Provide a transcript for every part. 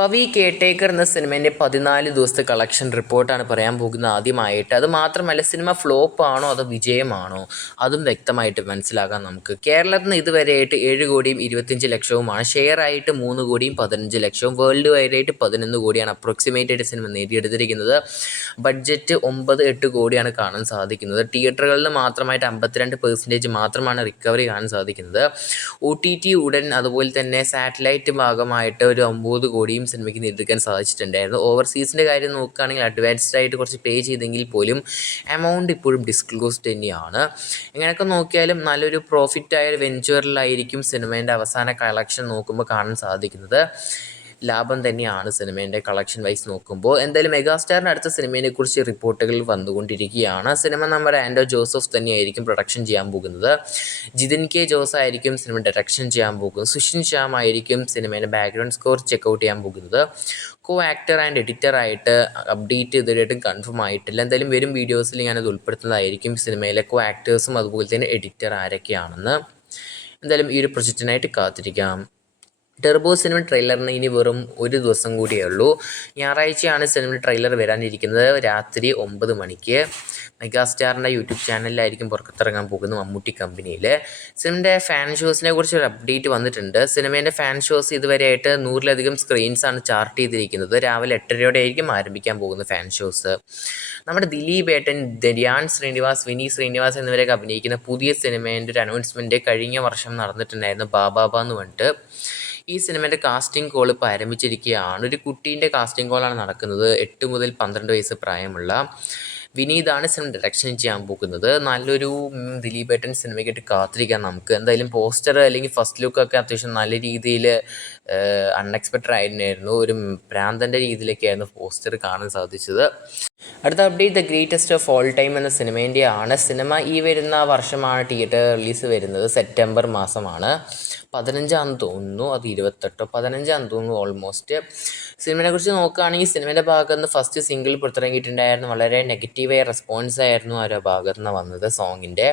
പവി കേട്ടേക്കർ എന്ന സിനിമേന്റെ പതിനാല് ദിവസത്തെ കളക്ഷൻ റിപ്പോർട്ടാണ് പറയാൻ പോകുന്നത് ആദ്യമായിട്ട്. അത് മാത്രമല്ല സിനിമ ഫ്ലോപ്പ് ആണോ അതോ വിജയമാണോ? അതും വ്യക്തമായിട്ട് മനസ്സിലാകാം നമുക്ക്. കേരളത്തിൽ നിന്ന് ഇതുവരെയായിട്ട് ഏഴ് കോടിയും ഇരുപത്തിയഞ്ച് ലക്ഷവുമാണ്. ഷെയർ ആയിട്ട് മൂന്ന് കോടിയും പതിനഞ്ച് ലക്ഷവും. വേൾഡ് വൈഡായിട്ട് പതിനൊന്ന് കോടിയാണ് അപ്രോക്സിമേറ്റ് സിനിമ നേടിയെടുത്തിരിക്കുന്നത്. ബഡ്ജറ്റ് ഒമ്പത് എട്ട് കോടിയാണ് കാണാൻ സാധിക്കുന്നത്. തിയേറ്ററുകളിൽ മാത്രമായിട്ട് അമ്പത്തിരണ്ട് പെർസെന്റേജ് മാത്രമാണ് റിക്കവറി കാണാൻ സാധിക്കുന്നത്. ഒ ടി ടി ഉടൻ അതുപോലെ തന്നെ സാറ്റലൈറ്റ് ഭാഗമായിട്ട് ഒരു ഒമ്പത് കോടിയും സിനിമയ്ക്ക് നേടിയെടുക്കാൻ സാധിച്ചിട്ടുണ്ടായിരുന്നു. ഓവർസീസിന്റെ കാര്യം നോക്കുകയാണെങ്കിൽ അഡ്വാൻസ്ഡ് ആയിട്ട് കുറച്ച് പേ ചെയ്തെങ്കിൽ പോലും എമൗണ്ട് ഇപ്പോഴും ഡിസ്ക്ലോസ്ഡ് തന്നെയാണ്. ഇങ്ങനെയൊക്കെ നോക്കിയാലും നല്ലൊരു പ്രോഫിറ്റായ വെഞ്ചറിലായിരിക്കും സിനിമേന്റെ അവസാന കളക്ഷൻ നോക്കുമ്പോൾ കാണാൻ സാധിക്കുന്നത്. ലാഭം തന്നെയാണ് സിനിമേന്റെ കളക്ഷൻ വൈസ് നോക്കുമ്പോൾ. എന്തായാലും മെഗാസ്റ്റാറിന്റെ അടുത്ത സിനിമയെ കുറിച്ച് റിപ്പോർട്ടുകൾ വന്നുകൊണ്ടിരിക്കുകയാണ്. സിനിമ നമ്മുടെ ആൻഡോ ജോസഫ് തന്നെയായിരിക്കും പ്രൊഡക്ഷൻ ചെയ്യാൻ പോകുന്നത്. ജിതിൻ കെ ജോസ് ആയിരിക്കും സിനിമ ഡയറക്ഷൻ ചെയ്യാൻ പോകുന്നത്. സുഷിൻ ശ്യാം ആയിരിക്കും സിനിമേന്റെ ബാക്ക്ഗ്രൗണ്ട് സ്കോർ ചെക്കൗട്ട് ചെയ്യാൻ പോകുന്നത്. കോ ആക്ടർ ആൻഡ് എഡിറ്റർ ആയിട്ട് അപ്ഡേറ്റ് ഇതുവരെയായിട്ടും കൺഫേം ആയിട്ടില്ല. എന്തായാലും വരും വീഡിയോസിൽ ഞാനത് ഉൾപ്പെടുത്തുന്നതായിരിക്കും സിനിമയിലെ കോ ആക്ടേഴ്സും അതുപോലെ തന്നെ എഡിറ്റർ ആരൊക്കെയാണെന്ന്. എന്തായാലും ഈ ഒരു പ്രൊജക്റ്റിനായിട്ട് കാത്തിരിക്കാം. ടെർബോ സിനിമ ട്രെയിലറിന് ഇനി വെറും ഒരു ദിവസം കൂടിയേ ഉള്ളൂ. ഞായറാഴ്ചയാണ് സിനിമ ട്രെയിലർ വരാനിരിക്കുന്നത്. രാത്രി ഒമ്പത് മണിക്ക്. മെഗാസ്റ്റാറിന്റെ യൂട്യൂബ് ചാനലിലായിരിക്കും പുറത്തിറങ്ങാൻ പോകുന്നത് മമ്മൂട്ടി കമ്പനിയിൽ സിനിമയുടെ ഫാൻ ഷോസിനെ കുറിച്ച് ഒരു അപ്ഡേറ്റ് വന്നിട്ടുണ്ട്. സിനിമേന്റെ ഫാൻ ഷോസ് ഇതുവരെയായിട്ട് നൂറിലധികം സ്ക്രീൻസാണ് ചാർട്ട് ചെയ്തിരിക്കുന്നത്. രാവിലെ എട്ടരയോടെ ആയിരിക്കും ആരംഭിക്കാൻ പോകുന്നത് ഫാൻ ഷോസ് നമ്മുടെ ദിലീപ് ഏട്ടൻ ദരിയാൻ ശ്രീനിവാസ് വിനി ശ്രീനിവാസ് എന്നിവരൊക്കെ അഭിനയിക്കുന്ന പുതിയ സിനിമേന്റെ ഒരു അനൗൺസ്മെന്റ് കഴിഞ്ഞ വർഷം നടന്നിട്ടുണ്ടായിരുന്നു ബാബാബ എന്ന് പറഞ്ഞിട്ട്. ഈ സിനിമേന്റെ കാസ്റ്റിംഗ് കോൾ ഇപ്പോൾ ആരംഭിച്ചിരിക്കുകയാണ്. ഒരു കുട്ടീന്റെ കാസ്റ്റിംഗ് കോളാണ് നടക്കുന്നത് എട്ട് മുതൽ പന്ത്രണ്ട് വയസ്സ് പ്രായമുള്ള വിനീതാണ് സിനിമ ഡയറക്ഷൻ ചെയ്യാൻ പോകുന്നത്. നല്ലൊരു ദിലീപ് ദിലീപേട്ടൻ സിനിമയ്ക്കായിട്ട് കാത്തിരിക്കാം നമുക്ക്. എന്തായാലും പോസ്റ്റർ അല്ലെങ്കിൽ ഫസ്റ്റ് ലുക്കൊക്കെ അത്യാവശ്യം നല്ല രീതിയിൽ അൺഎക്സ്പെക്റ്റഡ് ആയിരുന്നു ഒരു പ്രാന്തന്റെ രീതിയിലൊക്കെയായിരുന്നു പോസ്റ്റർ കാണാൻ സാധിച്ചത്. അടുത്ത update the greatest of all time എന്ന സിനിമേന്റെയാണ് സിനിമ ഈ വരുന്ന വർഷമാണ് തിയേറ്റർ റിലീസ് വരുന്നത്. സെപ്റ്റംബർ മാസമാണ്. പതിനഞ്ചാന്ന് തോന്നുന്നു അത് ഇരുപത്തെട്ടോ പതിനഞ്ചാന്ന് തോന്നുന്നു ഓൾമോസ്റ്റ് സിനിമയെ കുറിച്ച് നോക്കുകയാണെങ്കിൽ സിനിമയുടെ ഭാഗത്ത് നിന്ന് ഫസ്റ്റ് സിംഗിൾ പുറത്തിറങ്ങിയിട്ടുണ്ടായിരുന്നു. വളരെ നെഗറ്റീവായ റെസ്പോൺസ് ആയിരുന്നു ആ ഒരു ഭാഗത്ത് നിന്ന് വന്നത് സോങ്ങിന്റെ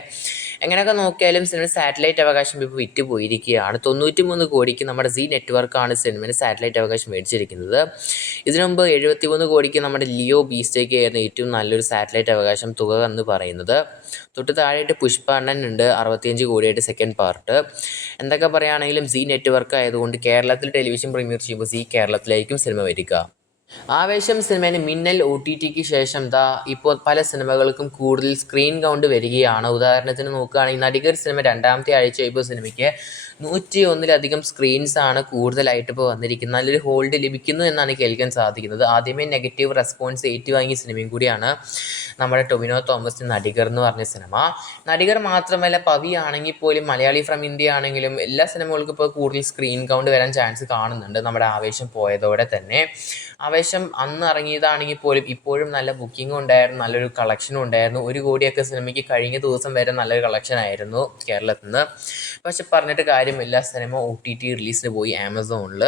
എങ്ങനെയൊക്കെ നോക്കിയാലും സിനിമ സാറ്റലൈറ്റ് അവകാശം ഇപ്പോൾ വിറ്റ് പോയിരിക്കുകയാണ് തൊണ്ണൂറ്റി മൂന്ന് കോടിക്ക് നമ്മുടെ സി നെറ്റ്വർക്കാണ് സിനിമയുടെ സാറ്റലൈറ്റ് അവകാശം മേടിച്ചിരിക്കുന്നത്. ഇതിനുമുമ്പ് എഴുപത്തി മൂന്ന് കോടിക്ക് നമ്മുടെ ലിയോ ബീസ്റ്റേക്ക് ആയിരുന്നു ഏറ്റവും നല്ലൊരു സാറ്റലൈറ്റ് അവകാശം തുക എന്ന് പറയുന്നത്. തൊട്ട് താഴെയായിട്ട് പുഷ്പ അണ്ണൻ ഉണ്ട് അറുപത്തിയഞ്ച് കോടിയായിട്ട് സെക്കൻഡ് പാർട്ട് എന്തൊക്കെ പറയുകയാണെങ്കിലും സി നെറ്റ്വർക്ക് ആയതുകൊണ്ട് കേരളത്തിൽ ടെലിവിഷൻ പ്രീമിയർ ചെയ്യുമ്പോൾ സി കേരളത്തിലായിരിക്കും സിനിമ വരിക. ആവേശം സിനിമേനെ മിന്നൽ ഒ ടി ടിക്ക് ശേഷം ദാ ഇപ്പോൾ പല സിനിമകൾക്കും കൂടുതൽ സ്ക്രീൻ കൗണ്ട് വരികയാണ്. ഉദാഹരണത്തിന് നോക്കുകയാണെങ്കിൽ നടികർ സിനിമ രണ്ടാമത്തെ ആഴ്ച ഇപ്പോൾ സിനിമയ്ക്ക് നൂറ്റി ഒന്നിലധികം സ്ക്രീൻസ് ആണ് കൂടുതലായിട്ട് ഇപ്പോൾ വന്നിരിക്കുന്നത്. നല്ലൊരു ഹോൾഡ് ലഭിക്കുന്നു എന്നാണ് കേൾക്കാൻ സാധിക്കുന്നത്. ആദ്യമേ നെഗറ്റീവ് റെസ്പോൺസ് ഏറ്റുവാങ്ങിയ സിനിമയും കൂടിയാണ് നമ്മുടെ ടൊവിനോ തോമസ് നടികർ എന്ന് പറഞ്ഞ സിനിമ. നടികർ മാത്രമല്ല പവി ആണെങ്കിൽ പോലും മലയാളി ഫ്രം ഇന്ത്യ ആണെങ്കിലും എല്ലാ സിനിമകൾക്കും ഇപ്പോൾ കൂടുതൽ സ്ക്രീൻ കൗണ്ട് വരാൻ ചാൻസ് കാണുന്നുണ്ട് നമ്മുടെ ആവേശം പോയതോടെ തന്നെ. ആവേശം അന്ന് ഇറങ്ങിയതാണെങ്കിൽ പോലും ഇപ്പോഴും നല്ല ബുക്കിംഗ് ഉണ്ടായിരുന്നു നല്ലൊരു കളക്ഷനും ഉണ്ടായിരുന്നു. ഒരു കോടിയൊക്കെ സിനിമയ്ക്ക് കഴിഞ്ഞ ദിവസം വരെ നല്ലൊരു കളക്ഷൻ ആയിരുന്നു കേരളത്തിൽ നിന്ന് പക്ഷെ പറഞ്ഞിട്ട് കാര്യമില്ല സിനിമ ഒ ടി ടി റിലീസിന് പോയി ആമസോണിൽ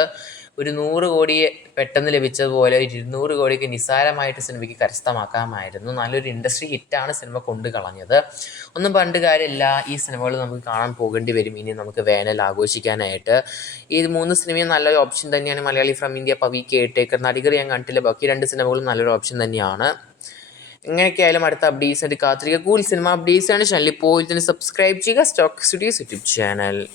ഒരു നൂറ് കോടി പെട്ടെന്ന് ലഭിച്ചതുപോലെ ഇരുന്നൂറ് കോടിക്ക് നിസ്സാരമായിട്ട് സിനിമയ്ക്ക് കരസ്ഥമാക്കാമായിരുന്നു. നല്ലൊരു ഇൻഡസ്ട്രി ഹിറ്റാണ് സിനിമ കൊണ്ട് കളഞ്ഞത്. ഒന്നും പണ്ട് കാര്യമില്ല. ഈ സിനിമകൾ നമുക്ക് കാണാൻ പോകേണ്ടി വരും. ഇനി നമുക്ക് വേനൽ ആഘോഷിക്കാനായിട്ട്. ഈ മൂന്ന് സിനിമയും നല്ലൊരു ഓപ്ഷൻ തന്നെയാണ്. Malayali from India Pavi caretaker Nadikar ഞാൻ കണ്ടില്ല ബാക്കി രണ്ട് സിനിമകളും നല്ലൊരു ഓപ്ഷൻ തന്നെയാണ്. എങ്ങനെയൊക്കെ ആയാലും അടുത്ത അപ്ഡേറ്റ്സ് ആയിട്ട് കാത്തിരിക്കുക. കൂടുതൽ സിനിമ അപ്ഡേറ്റ്സ് ആണ്. ചാനലിൽ പോയി തന്നെ സബ്സ്ക്രൈബ് ചെയ്യുക. Stock studios YouTube channel